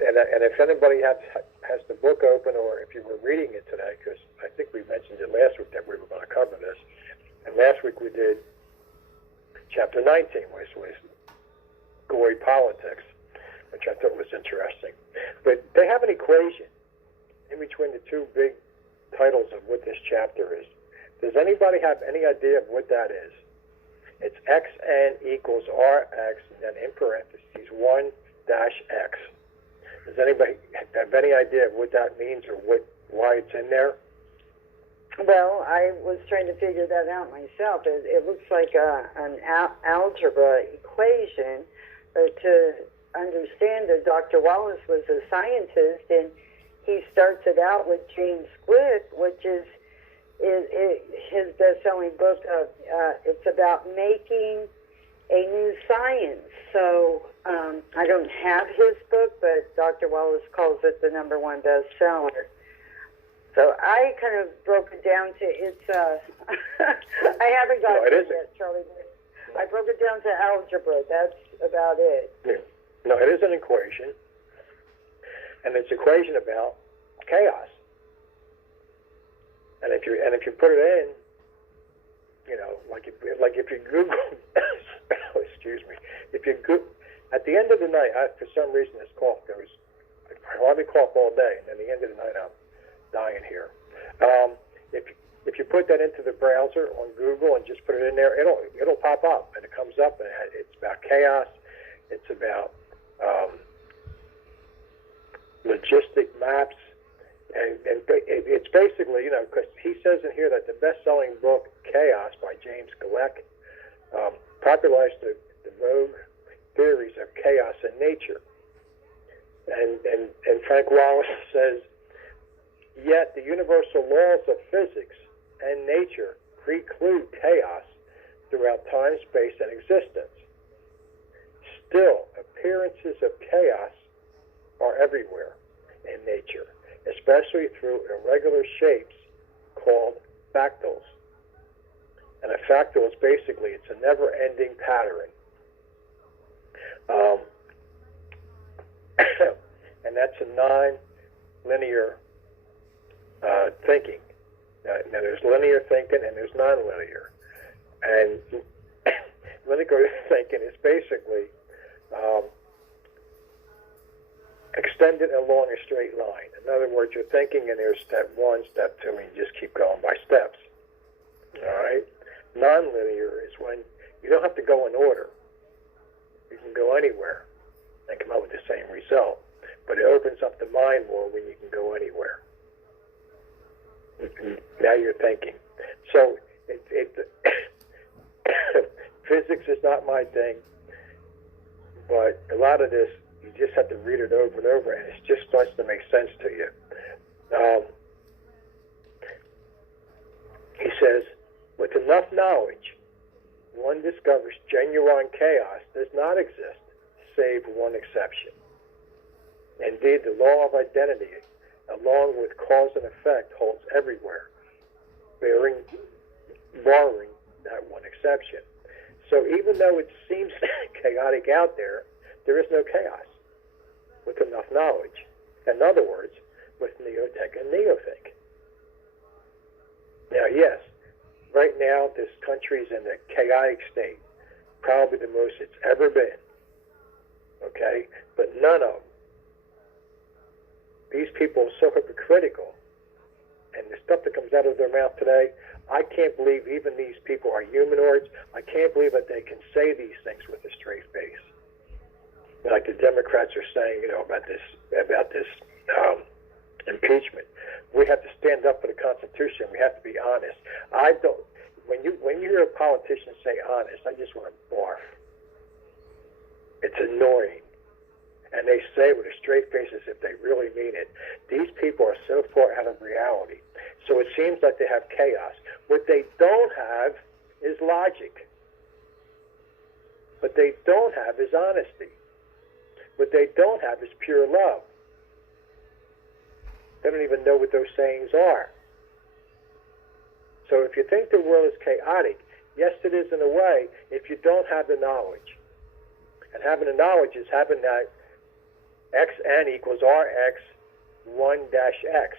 And if anybody has the book open, or if you were reading it today, because I think we mentioned it last week that we were going to cover this, and last week we did chapter 19, which was gory politics, which I thought was interesting. But they have an equation in between the two big titles of what this chapter is. Does anybody have any idea of what that is? It's xn equals rx, and then in parentheses 1 dash x. Does anybody have any idea of what that means, or why it's in there? Well, I was trying to figure that out myself. It looks like an algebra equation. To understand that Dr. Wallace was a scientist, and he starts it out with James Glick, which is his best-selling book. It's about making a new science. So I don't have his book, but Dr. Wallace calls it the #1 bestseller. So I kind of broke it down to its. I haven't got it yet, Charlie. I broke it down to algebra. That's about it. Yeah. No, it is an equation, and it's an equation about chaos. And if you put it in, like if you Google, excuse me, if you Google, at the end of the night, for some reason this cough goes. I hardly cough all day, and at the end of the night I'm dying here. If you put that into the browser on Google and just put it in there, it'll pop up, and it comes up, and it's about chaos. It's about logistic maps, and it's basically, because he says in here that the best-selling book Chaos by James Glick popularized the vogue theories of chaos in nature, and Frank Wallace says, yet the universal laws of physics and nature preclude chaos throughout time, space, and existence. Still, appearances of chaos are everywhere in nature, especially through irregular shapes called fractals. And a fractal is basically, it's a never-ending pattern. And that's a non-linear thinking. Now, there's linear thinking and there's non-linear. And linear thinking is basically extended along a straight line. In other words, you're thinking and there's step 1, step 2, and you just keep going by steps. All right? Non-linear is when you don't have to go in order. You can go anywhere and come up with the same result. But it opens up the mind more when you can go anywhere. Now you're thinking. So physics is not my thing, but a lot of this, you just have to read it over and over, and it just starts to make sense to you. He says, with enough knowledge, one discovers genuine chaos does not exist, save one exception. Indeed, the law of identity, along with cause and effect, holds everywhere, barring that one exception. So even though it seems chaotic out there, there is no chaos with enough knowledge. In other words, with neotech and neothink. Now, yes, right now this country is in a chaotic state, probably the most it's ever been. Okay? But none of them. These people are so hypocritical, and the stuff that comes out of their mouth today, I can't believe even these people are humanoids. I can't believe that they can say these things with a straight face. Like the Democrats are saying, about this impeachment. We have to stand up for the Constitution. We have to be honest. When you hear a politician say honest, I just want to barf. It's annoying. And they say with a straight face as if they really mean it. These people are so far out of reality. So it seems like they have chaos. What they don't have is logic. What they don't have is honesty. What they don't have is pure love. They don't even know what those sayings are. So if you think the world is chaotic, yes, it is in a way, if you don't have the knowledge. And having the knowledge is having that xn equals rx 1 dash x.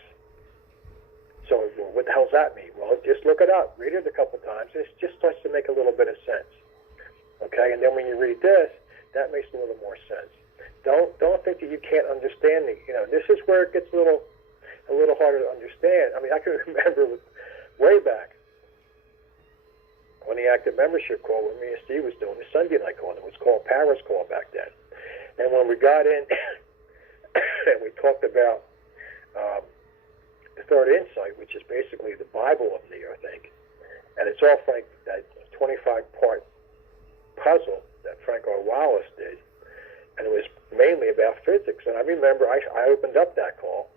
So what the hell does that mean? Well, just look it up. Read it a couple times. It just starts to make a little bit of sense. Okay, and then when you read this, that makes a little more sense. Don't think that you can't understand it. This is where it gets a little harder to understand. I mean, I can remember way back when the active membership call when me and Steve was doing the Sunday night call. It was called Paris Call back then. And when we got in and we talked about the third insight, which is basically the Bible of neothink, and it's all that 25-part puzzle that Frank R. Wallace did, and it was mainly about physics. And I remember I opened up that call,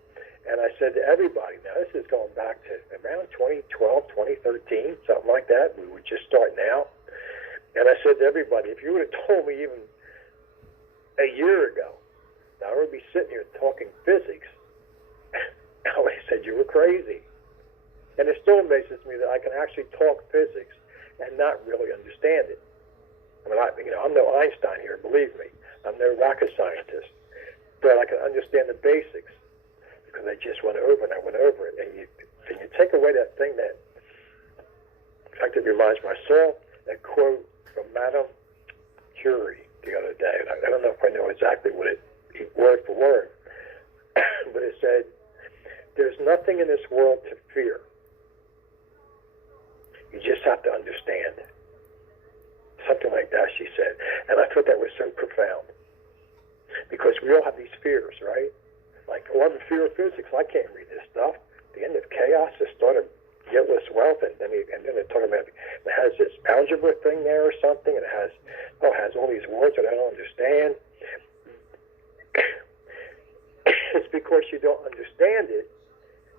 and I said to everybody, now this is going back to around 2012, 2013, something like that. We were just starting out. And I said to everybody, if you would have told me even a year ago that I would be sitting here talking physics, I would have said you were crazy. And it still amazes me that I can actually talk physics and not really understand it. I mean, I'm no Einstein here, believe me. I'm no rocket scientist. But I can understand the basics because I just went over it and I went over it. And you take away that thing that, in fact, it reminds me, I saw that quote from Madame Curie the other day. And I don't know if I know exactly what it, word for word, but it said, there's nothing in this world to fear. You just have to understand. Something like that, she said. And I thought that was so profound. Because we all have these fears, right? Like, I have a fear of physics. I can't read this stuff. The end of chaos, the start of guiltless wealth, and then they're talking about it has this algebra thing there or something, and it has all these words that I don't understand. It's because you don't understand it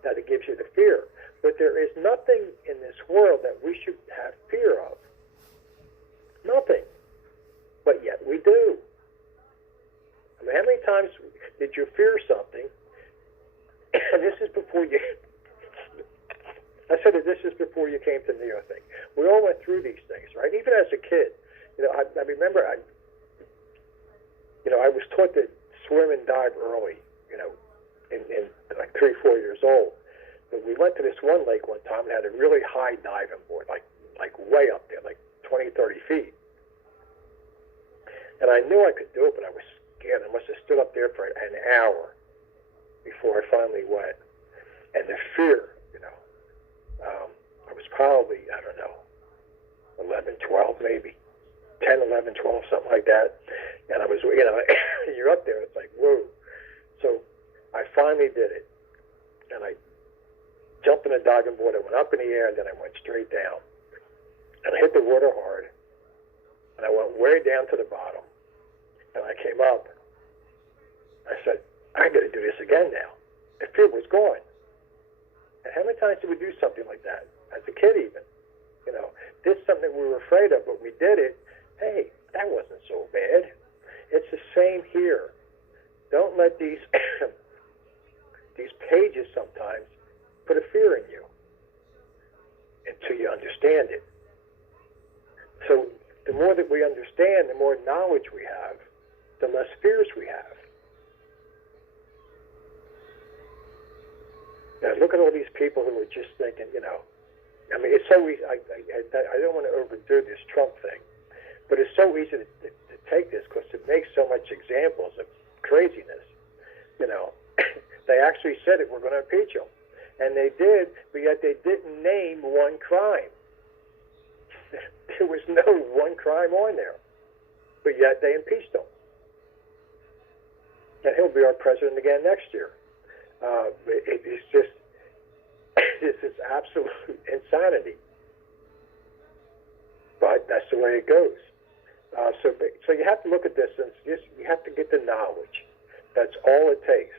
that it gives you the fear. But there is nothing in this world that we should have fear of. Nothing. But yet we do. I mean, how many times did you fear something? And this is before you... I said that this is before you came to neothink. We all went through these things, right? Even as a kid. I remember I was taught to swim and dive early, in like 3, 4 years old. But we went to this one lake one time and had a really high diving board, like way up there, like 20, 30 feet. And I knew I could do it, but I was scared. I must have stood up there for an hour before I finally went. And the fear, I was probably, 11, 12 maybe, 10, 11, 12, something like that. And I was, you're up there, it's like, whoa. So I finally did it. And I jumped in the diving board, I went up in the air, and then I went straight down. And I hit the water hard, and I went way down to the bottom. And I came up. I said, I got to do this again now. The fear was gone. And how many times did we do something like that? As a kid even. Did something we were afraid of, but we did it. Hey, that wasn't so bad. It's the same here. Don't let these these pages sometimes put a fear in you until you understand it. So the more that we understand, the more knowledge we have, the less fears we have. Now look at all these people who are just thinking, it's so easy. I don't want to overdo this Trump thing, but it's so easy to take this because it makes so much examples of craziness. They actually said it, we're going to impeach him. And they did, but yet they didn't name one crime. There was no one crime on there. But yet they impeached him. And he'll be our president again next year. It's just, this is absolute insanity. But that's the way it goes. So you have to look at this and you have to get the knowledge. That's all it takes.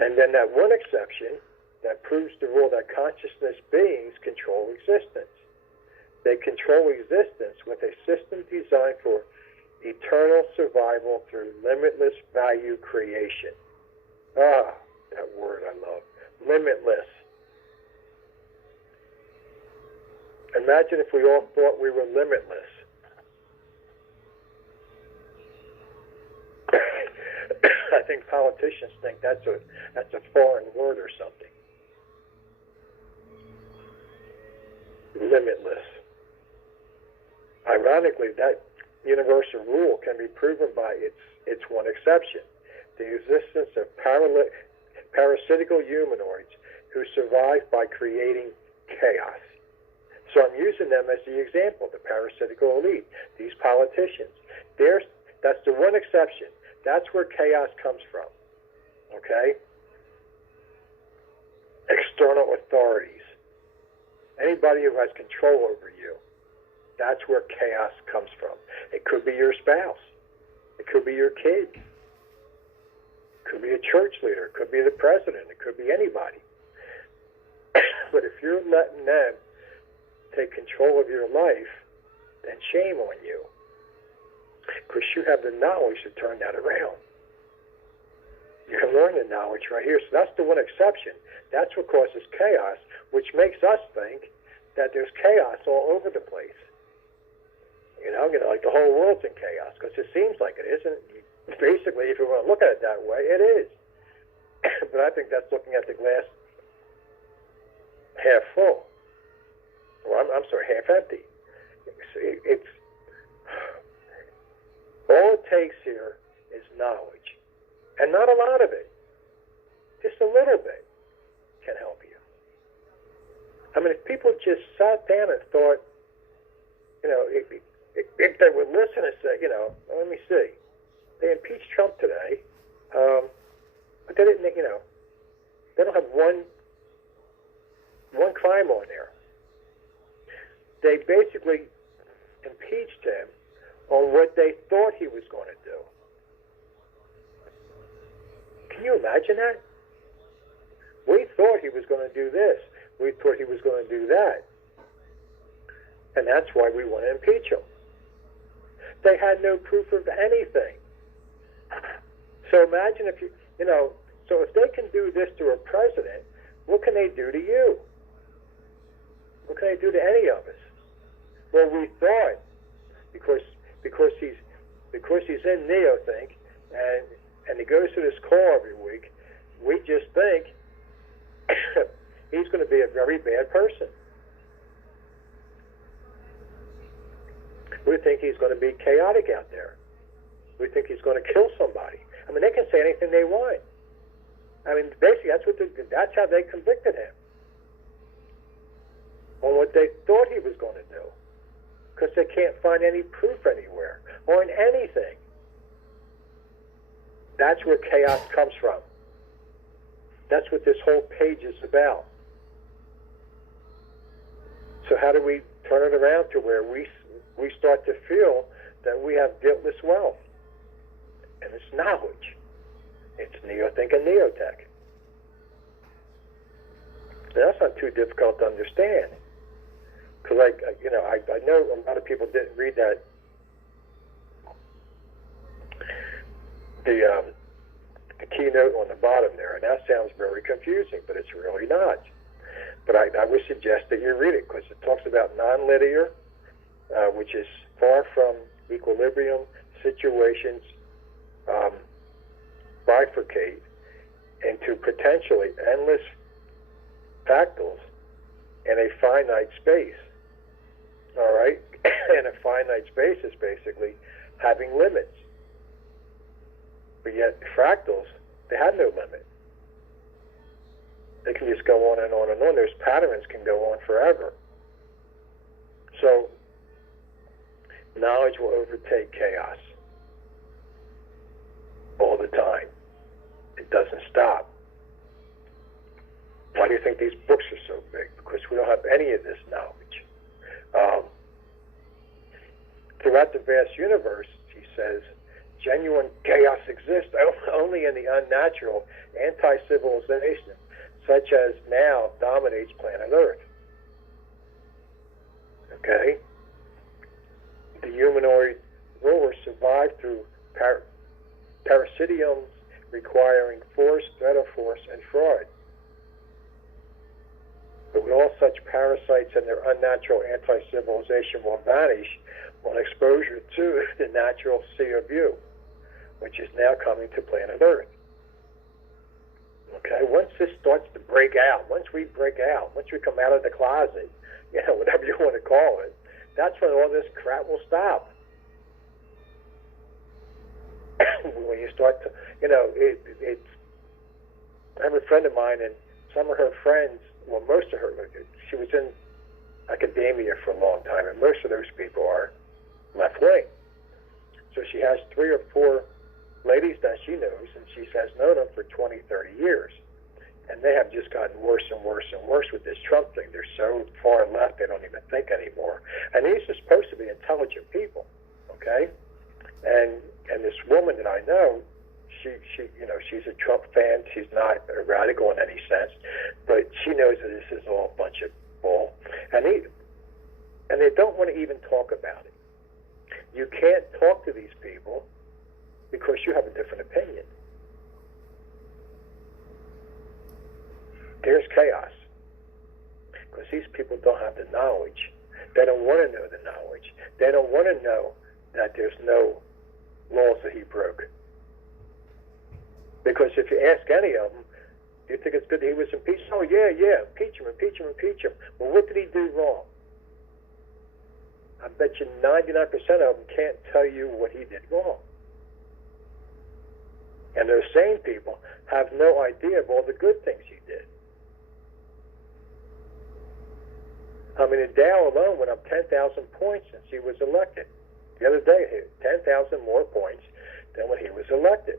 And then that one exception that proves the rule that consciousness beings control existence. They control existence with a system designed for eternal survival through limitless value creation. Ah, that word I love. Limitless. Imagine if we all thought we were limitless. I think politicians think that's a foreign word or something. Limitless. Ironically, that universal rule can be proven by its one exception: the existence of parasitical humanoids who survive by creating chaos. So I'm using them as the example, the parasitical elite, these politicians. That's the one exception. That's where chaos comes from, okay? External authorities. Anybody who has control over you, that's where chaos comes from. It could be your spouse. It could be your kid. It could be a church leader. It could be the president. It could be anybody. But if you're letting them take control of your life, then shame on you. Because you have the knowledge to turn that around. You can learn the knowledge right here. So that's the one exception. That's what causes chaos, which makes us think that there's chaos all over the place. You know, like the whole world's in chaos, because it seems like it isn't. Basically, if you want to look at it that way, it is. But I think that's looking at the glass half full. Well, I'm sorry, half empty. It's all it takes here is knowledge, and not a lot of it. Just a little bit can help you. I mean, if people just sat down and thought, you know, if they would listen and say, you know, let me see, they impeached Trump today, but they didn't, you know, they don't have one crime on there. They basically impeached him on what they thought he was going to do. Can you imagine that? We thought he was going to do this. We thought he was going to do that. And that's why we want to impeach him. They had no proof of anything. So imagine if you know, so if they can do this to a president, what can they do to you? What can they do to any of us? Well, we thought, because he's in neothink, and he goes to this call every week, we just think he's going to be a very bad person. We think he's going to be chaotic out there. We think he's going to kill somebody. I mean, they can say anything they want. I mean, basically, that's how they convicted him, on what they thought he was going to do, because they can't find any proof anywhere on anything. That's where chaos comes from. That's what this whole page is about. So how do we turn it around to where we start to feel that we have guiltless wealth? And it's knowledge. It's neothink and neotech. Now, that's not too difficult to understand. Because, I know a lot of people didn't read that, the keynote on the bottom there, and that sounds very confusing, but it's really not. But I would suggest that you read it, because it talks about nonlinear, which is far from equilibrium situations, bifurcate into potentially endless fractals in a finite space. All right? And a finite space is basically having limits. But yet fractals, they have no limit. They can just go on and on and on. Those patterns can go on forever. So knowledge will overtake chaos all the time. It doesn't stop. Why do you think these books are so big? Because we don't have any of this knowledge. Throughout the vast universe, he says, genuine chaos exists only in the unnatural anti-civilization, such as now dominates planet Earth. Okay? The humanoid rulers survived through parasitiums requiring force, threat of force, and fraud. But with all such parasites and their unnatural anti-civilization will vanish on exposure to the natural sea of view. which is now coming to planet Earth. Okay, once this starts to break out, once we break out, once we come out of the closet, whatever you want to call it, that's when all this crap will stop. When you start to, it's. I have a friend of mine, and some of her friends, well, most of her, she was in academia for a long time, and most of those people are left wing. So she has 3 or 4 ladies that she knows, and she has known them for 20, 30 years. And they have just gotten worse and worse and worse with this Trump thing. They're so far left, they don't even think anymore. And these are supposed to be intelligent people, okay? And this woman that I know, she's a Trump fan. She's not radical in any sense, but she knows that this is all a bunch of bull. And they don't want to even talk about it. You can't talk to these people because you have a different opinion. There's chaos because these people don't have the knowledge. They don't want to know the knowledge. They don't want to know that there's no laws that he broke. Because if you ask any of them, do you think it's good that he was impeached? Oh, yeah, impeach him, impeach him, impeach him. Well, what did he do wrong? I bet you 99% of them can't tell you what he did wrong. And those same people have no idea of all the good things he did. I mean, Dow alone went up 10,000 points since he was elected. The other day, he had 10,000 more points than when he was elected.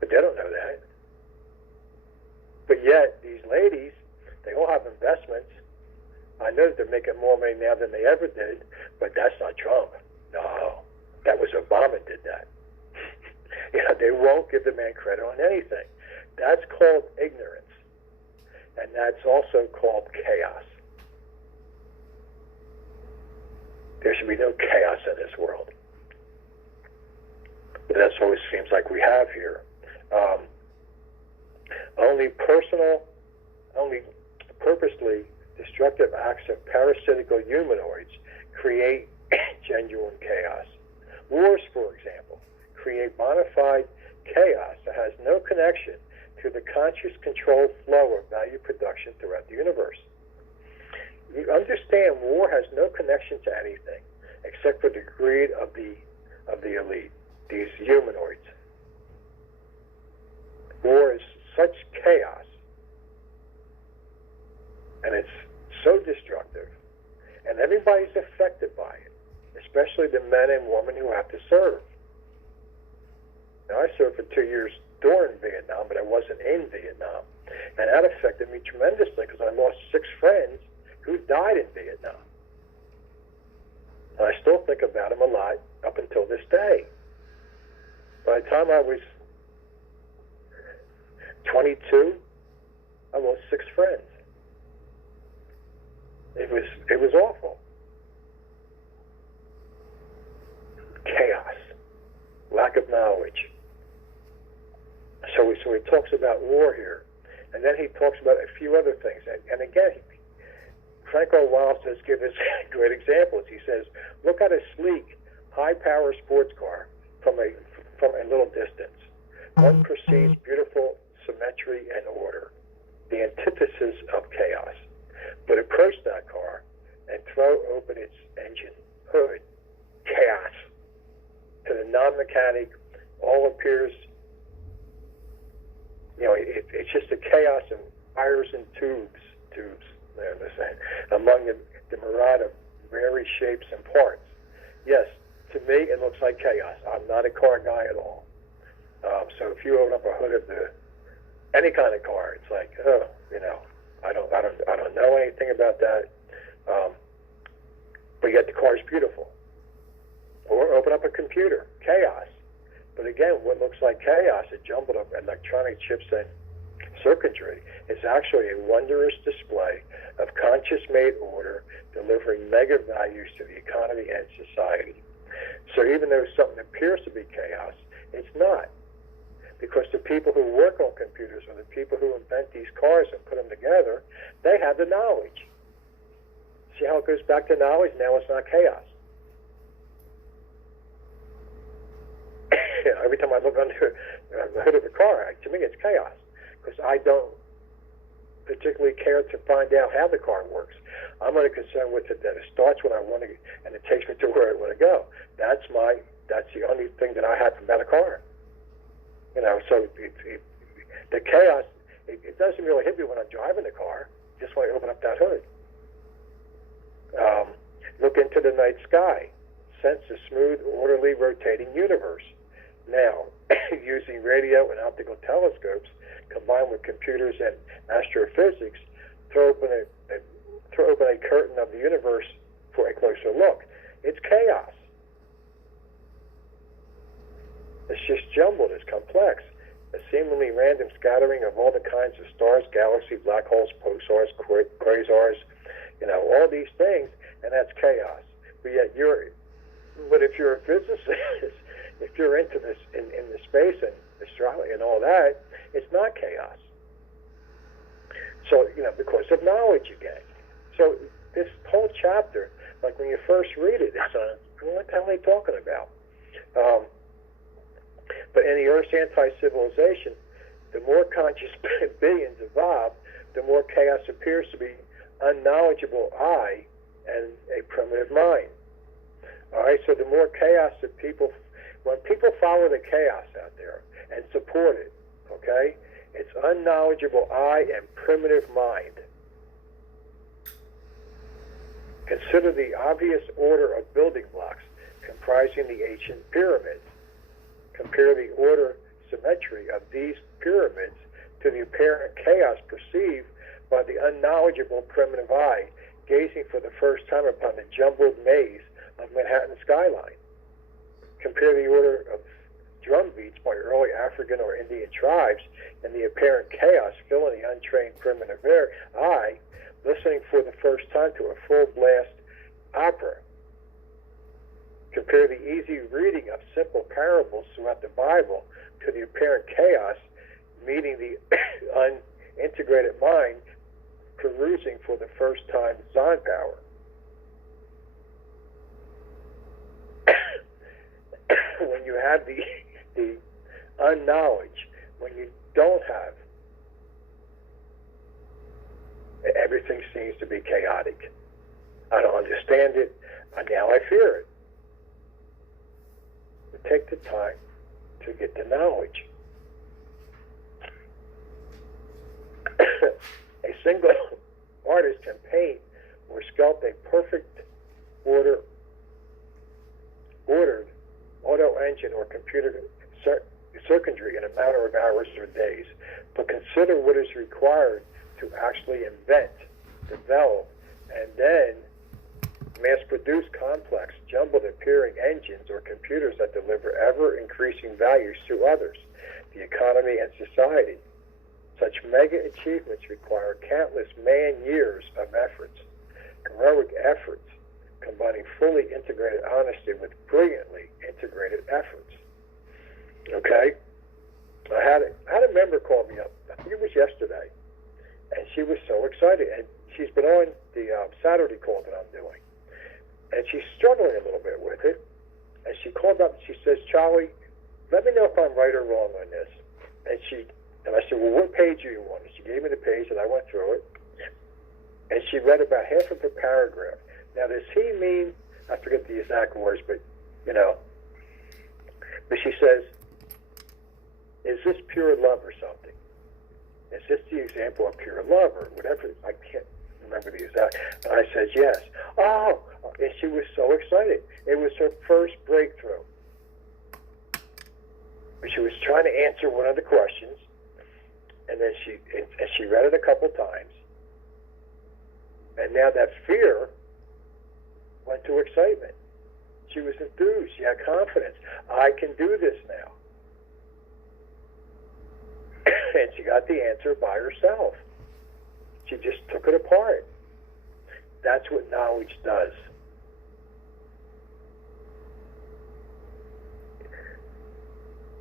But they don't know that. But yet, these ladies, they all have investments. I know that they're making more money now than they ever did, but that's not Trump. No, that was Obama did that. They won't give the man credit on anything. That's called ignorance. And that's also called chaos. There should be no chaos in this world. But that's what it seems like we have here. Only purposely destructive acts of parasitical humanoids create genuine chaos. Wars, for example, create bona fide chaos that has no connection to the conscious controlled flow of value production throughout the universe. You understand war has no connection to anything except for the greed of the elite, these humanoids. War is such chaos, and it's so destructive, and everybody's affected by it, especially the men and women who have to serve. Now, I served for 2 years during Vietnam, but I wasn't in Vietnam, and that affected me tremendously because I lost 6 friends who died in Vietnam. And I still think about them a lot up until this day. By the time I was 22, I lost 6 friends. It was awful. Chaos, lack of knowledge. So he talks about war here, and then he talks about a few other things. And again, Franco Wallace does give us great examples. He says, look at a sleek, high-power sports car from a little distance. One perceives beautiful symmetry and order, the antithesis of chaos. But approach that car and throw open its engine hood, chaos. To the non-mechanic, all appears, it's just a chaos of wires and tubes, among the myriad of various shapes and parts. Yes, to me, it looks like chaos. I'm not a car guy at all. So if you open up a hood of any kind of car, it's like, I don't know anything about that. But yet the car is beautiful. Or open up a computer, chaos. But again, what looks like chaos, a jumbled up electronic chips and circuitry, is actually a wondrous display of conscious-made order, delivering mega values to the economy and society. So even though something appears to be chaos, it's not. Because the people who work on computers or the people who invent these cars and put them together, they have the knowledge. See how it goes back to knowledge? Now it's not chaos. every time I look under the hood of a car, to me it's chaos because I don't particularly care to find out how the car works. I'm only concerned with it that it starts when I want to, and it takes me to where I want to go. That's the only thing that I have about a car. So the chaos, it doesn't really hit me when I'm driving the car, just when I open up that hood. Look into the night sky. Sense the smooth, orderly, rotating universe. Now, using radio and optical telescopes, combined with computers and astrophysics, throw open a curtain of the universe for a closer look. It's chaos. It's just jumbled. It's complex. A seemingly random scattering of all the kinds of stars, galaxies, black holes, pulsars, quasars, all these things, and that's chaos. But if you're a physicist, if you're into this in the space and astrology and all that, it's not chaos. So, because of knowledge again. So this whole chapter, like when you first read it, it's what the hell are they talking about? But in the Earth's anti-civilization, the more conscious beings evolve, the more chaos appears to be unknowledgeable I and a primitive mind. All right, so the more chaos that when people follow the chaos out there and support it, okay, it's unknowledgeable I and primitive mind. Consider the obvious order of building blocks comprising the ancient pyramids. Compare the order symmetry of these pyramids to the apparent chaos perceived by the unknowledgeable primitive eye, gazing for the first time upon the jumbled maze of Manhattan skyline. Compare the order of drum beats by early African or Indian tribes and the apparent chaos filling the untrained primitive eye, listening for the first time to a full-blast opera. Compare the easy reading of simple parables throughout the Bible to the apparent chaos meeting the unintegrated mind perusing for the first time Zon power. When you have the unknowledge, when you don't have, everything seems to be chaotic. I don't understand it, and now I fear it. But take the time to get the knowledge. A single artist can paint or sculpt a perfect ordered auto engine or computer circuitry in a matter of hours or days. But consider what is required to actually invent, develop, and then mass-produce complex, jumbled appearing engines or computers that deliver ever-increasing values to others, the economy, and society. Such mega achievements require countless man-years of efforts, heroic efforts, combining fully integrated honesty with brilliantly integrated efforts. Okay? I had a member call me up, I think it was yesterday, and she was so excited. And she's been on the Saturday call that I'm doing. And she's struggling a little bit with it. And she called up and she says, Charlie, let me know if I'm right or wrong on this. And I said, well, what page are you on? And she gave me the page, and I went through it. And she read about half of the paragraph. Now, does he mean, I forget the exact words, but she says, is this pure love or something? Is this the example of pure love or whatever? I can't remember the exact. And I said, yes. Oh, and she was so excited. It was her first breakthrough. She was trying to answer one of the questions, and then she read it a couple times, and now that fear went to excitement. She was enthused. She had confidence. I can do this now. And she got the answer by herself. She just took it apart. That's what knowledge does.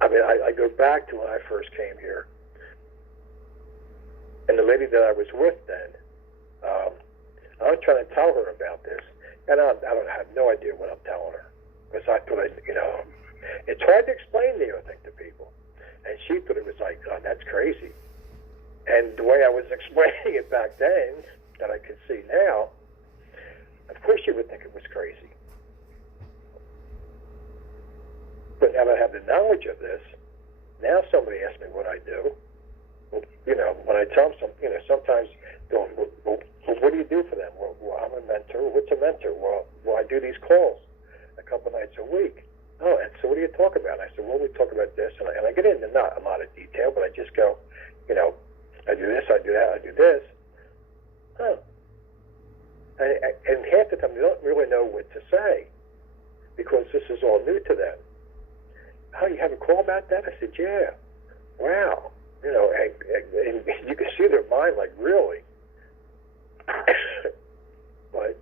I mean, I go back to when I first came here. And the lady that I was with then, I was trying to tell her about this. And I have no idea what I'm telling her. Because I thought, It's hard to explain the other thing to people. And she thought it was like, oh, that's crazy. And the way I was explaining it back then, that I could see now, of course you would think it was crazy. But now that I have the knowledge of this, now somebody asks me what I do. Well, when I tell them, sometimes they'll, well, what do you do for them? Well, I'm a mentor. What's a mentor? Well, I do these calls a couple nights a week. Oh, and so what do you talk about? I said, well, we talk about this. And I get into not a lot of detail, but I just go, I do this, I do that, I do this. Oh. And half the time they don't really know what to say because this is all new to them. Oh, you have a call about that? I said, yeah. Wow. And you can see their mind like, really? But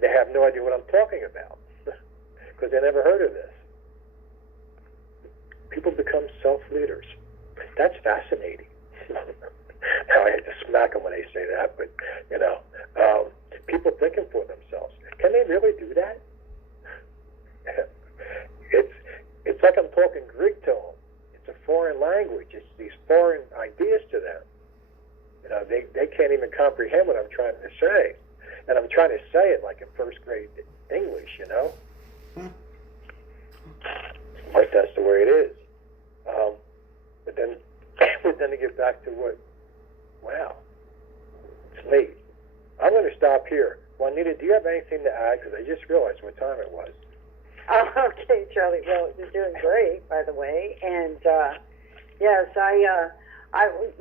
they have no idea what I'm talking about because they never heard of this. People become self-leaders. That's fascinating. Now, I hate to smack them when they say that, but, people thinking for themselves. Can they really do that? It's like I'm talking Greek to them. It's a foreign language. It's these foreign ideas to them. They can't even comprehend what I'm trying to say. And I'm trying to say it like in first grade English, Like that's the way it is. But then to get back to wow, it's late. I'm going to stop here. Juanita, do you have anything to add? Because I just realized what time it was. Oh, okay, Charlie. Well, you're doing great, by the way. And yes, I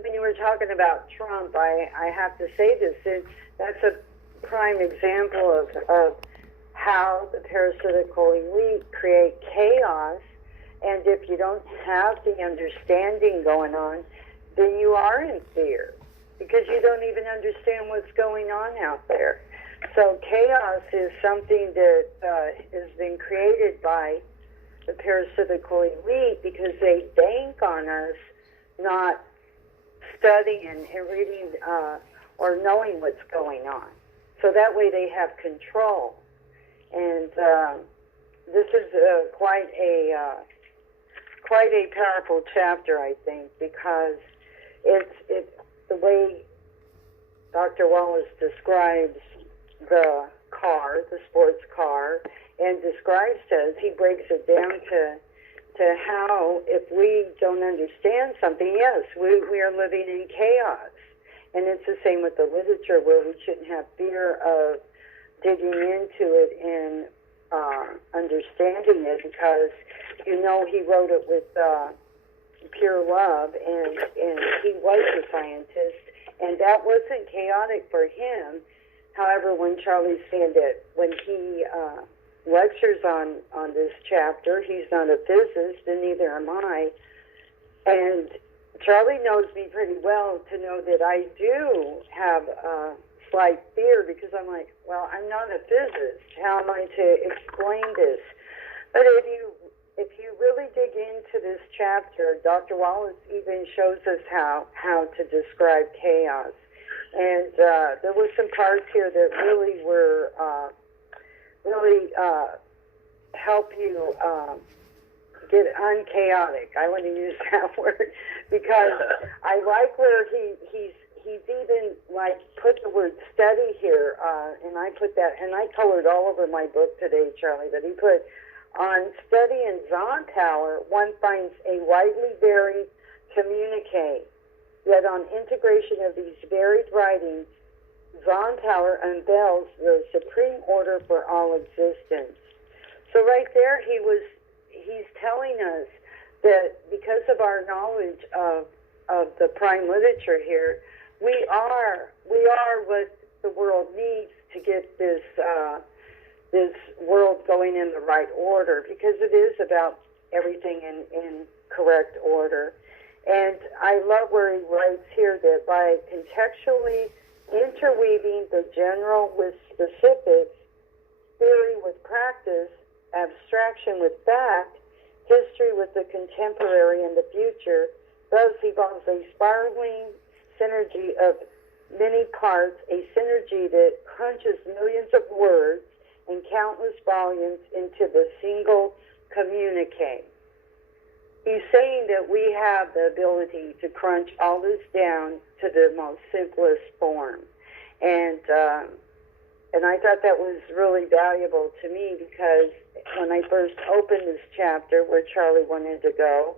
when you were talking about Trump, I have to say this. That's a prime example of how the parasitical elite create chaos. And if you don't have the understanding going on, then you are in fear because you don't even understand what's going on out there. So chaos is something that has been created by the parasitical elite because they bank on us not studying and reading or knowing what's going on. So that way they have control. And this is quite a powerful chapter, I think, because it's the way Dr. Wallace describes the sports car, and describes us. He breaks it down to how if we don't understand something, yes, we are living in chaos. And it's the same with the literature, where we shouldn't have fear of digging into it and understanding it, because he wrote it with pure love, and he was a scientist, and that wasn't chaotic for him. However, when Charlie's saying that when he lectures on this chapter, he's not a physicist, and neither am I, and Charlie knows me pretty well to know that I do have a slight fear, because I'm like, well, I'm not a physicist. How am I to explain this? But if you really dig into this chapter, Dr. Wallace even shows us how to describe chaos. And there were some parts here that really were help you get unchaotic. I want to use that word because I like where he's even like put the word study here, and I put that, and I colored all over my book today, Charlie. But he put on study in Zontower, one finds a widely varied communique. Yet on integration of these varied writings, Zontower unveils the supreme order for all existence. So right there, he's telling us that because of our knowledge of the prime literature here, we are what the world needs to get this world going in the right order, because it is about everything in correct order. And I love where he writes here that by contextually interweaving the general with specifics, theory with practice, abstraction with fact, history with the contemporary and the future, thus evolves a spiraling synergy of many parts, a synergy that crunches millions of words and countless volumes into the single communique. he's saying that we have the ability to crunch all this down to the most simplest form. And I thought that was really valuable to me, because when I first opened this chapter where Charlie wanted to go,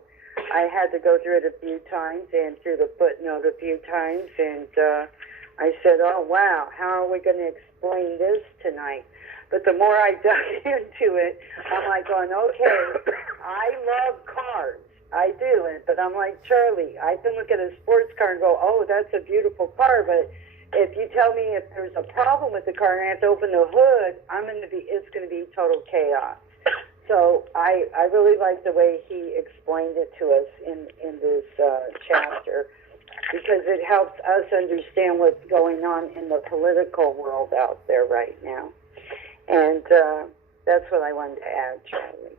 I had to go through it a few times and through the footnote a few times, and I said, oh, wow, how are we going to explain this tonight? But the more I dug into it, I'm like going, okay, I love cars. I do. But I'm like, Charlie, I can look at a sports car and go, oh, that's a beautiful car, but if you tell me if there's a problem with the car and I have to open the hood, it's going to be total chaos. So I really like the way he explained it to us in this chapter, because it helps us understand what's going on in the political world out there right now. And that's what I wanted to add, Charlie.